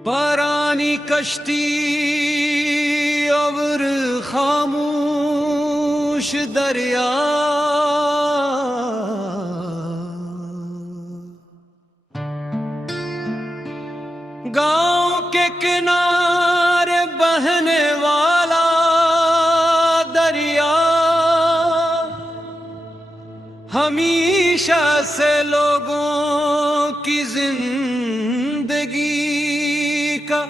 पुरानी कश्ती और खामोश दरिया, गांव के किनारे बहने वाला दरिया, हमेशा से लोगों की जिंदगी का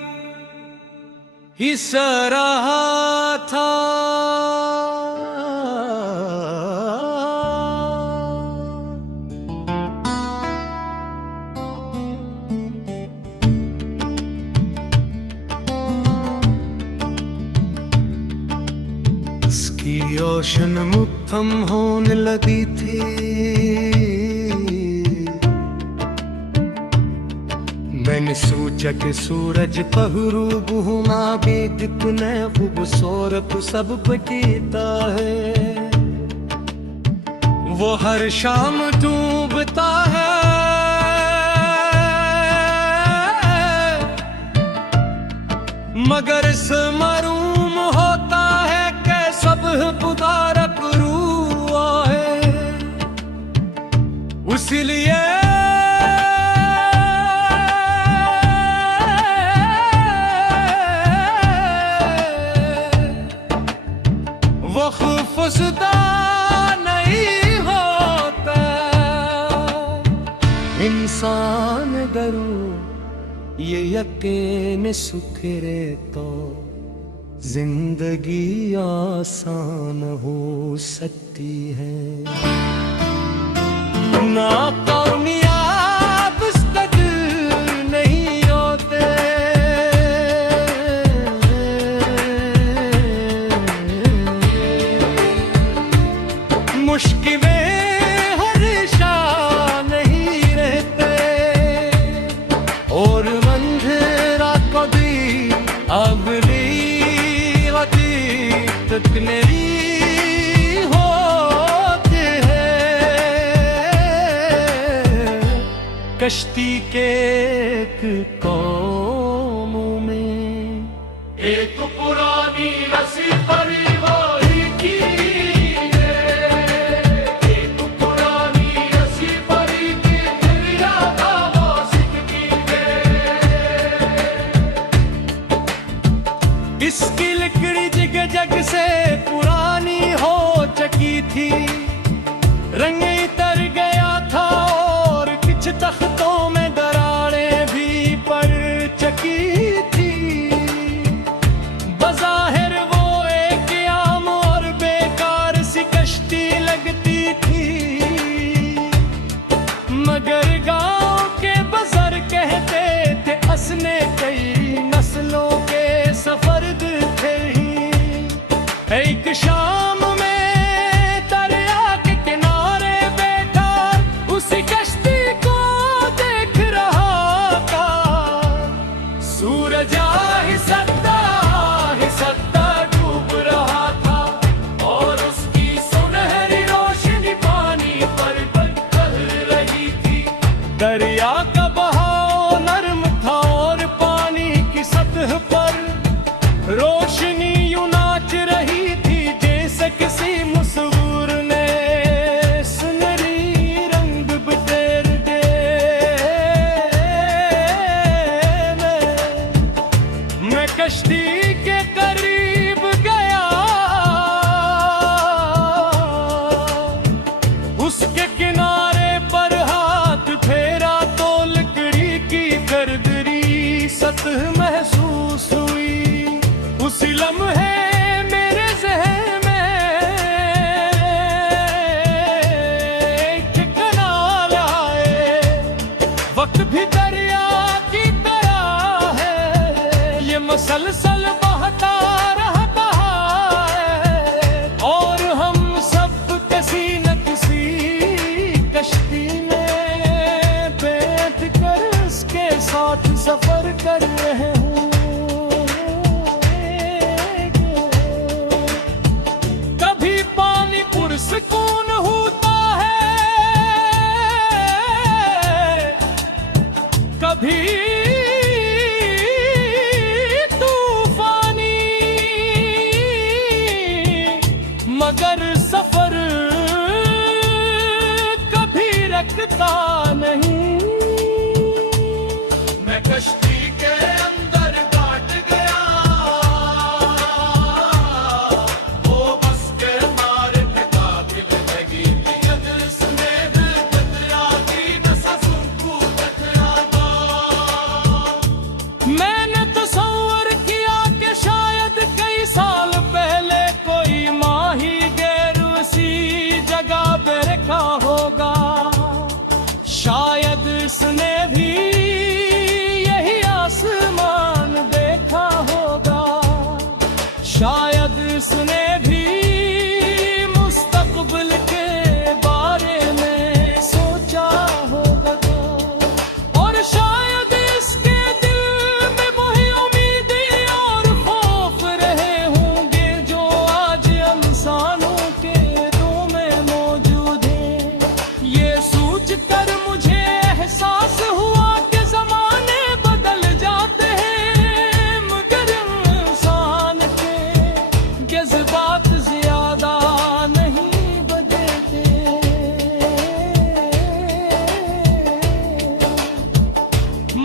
हिस्सा रहा था। इसकी ओशन मुत्थम होने लगी थी, मैंने सोचा कि सूरज पहरूब होना भी जितने खूबसूरत सब पटीता है, वो हर शाम डूबता है, मगर इस मरूम होता है कि सब पुकारक रूआ है, उसलिए वो खुफसदा नहीं होता इंसान दरू ये यकीन सुखरे तो जिंदगी आसान हो सकती है। नाकामयाब मुस्तकिल नहीं होते, मुश्किलें हमेशा नहीं रहते, और मंजरा कभी अगली तकनेरी होते हैं। कश्ती के एक कौम में एक पुरानी रस्सी परी वही की है, एक पुरानी रस्सी परी की दरिया का वासिक की है। इसकी लकड़ी जग जग से पुरानी हो चुकी थी, रंग तर गया था और कुछ तख्तों में दरारें भी पड़ चुकी थी। बज़ाहिर वो एक आम और बेकार सी कश्ती लगती थी, मगर गांव के बुजुर्ग कहते थे असने कई नस्लों के सफर्द थे। एक शाम में दरिया के किनारे बैठा उसी कश्ती को देख रहा था, सूरज आहिस्ता डूब रहा था, और उसकी सुनहरी रोशनी पानी पर बह रही थी। दरिया का बहाव नरम था और पानी की सतह पर रोशनी यूं नाच रही थी जैसे किसी मुसव्विर ने सुनहरी रंग बिखेर दे। मैं कश्ती के करीब गया, उसके किनारे पर हाथ फेरा तो लकड़ी की दरदरी सतह महसूस हुई। उसी लम्हे मेरे ज़हन में एक ख्याल आए, वक्त भी दरिया की तरह है, ये मसलसल बहता रहता है, और हम सब किसी न किसी कश्ती में बैठ कर उसके साथ सफर कर रहे हूँ। सुकून होता है, कभी गिरता नहीं। मैं कश्ती के अंदर काट गया, वो बस के मारे पे काबिल लगी यद स्नेह कतरा की नसा सुनकू कतराता। मैंने तसव्वुर किया कि शायद कई साल पहले कोई माही गैर उसी जगह पे रखा होगा। शायद इसने भी यही आसमान देखा होगा। शायद इसने भी मुस्तकबिल के बारे में सोचा होगा। और शायद इसके दिल में वही उम्मीदें और खौफ रहे होंगे जो आज इंसानों के दिलों में मौजूद हैं। ये सोच कर मुझे एहसास हुआ कि ज़माने बदल जाते हैं, मगर इंसान के जज्बात ज़्यादा नहीं बदलते।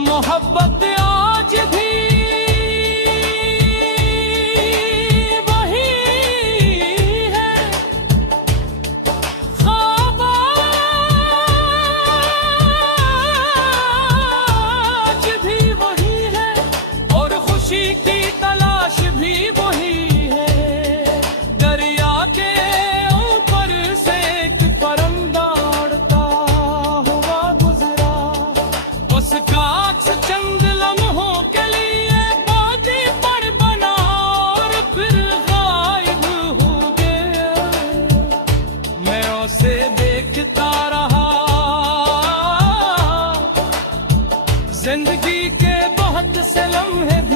मोहब्बत आज भी वही है, ख्वाब आज भी वही है, और खुशी की तलाश भी वही है। दरिया के ऊपर से एक परिंदा उड़ता हुआ गुजरा, उसका अक्स चंद लम्हों के लिए बाती पर बना और फिर गायब हो गया। मैं उसे देखता रहा, जिंदगी के बहुत से लम्हे भी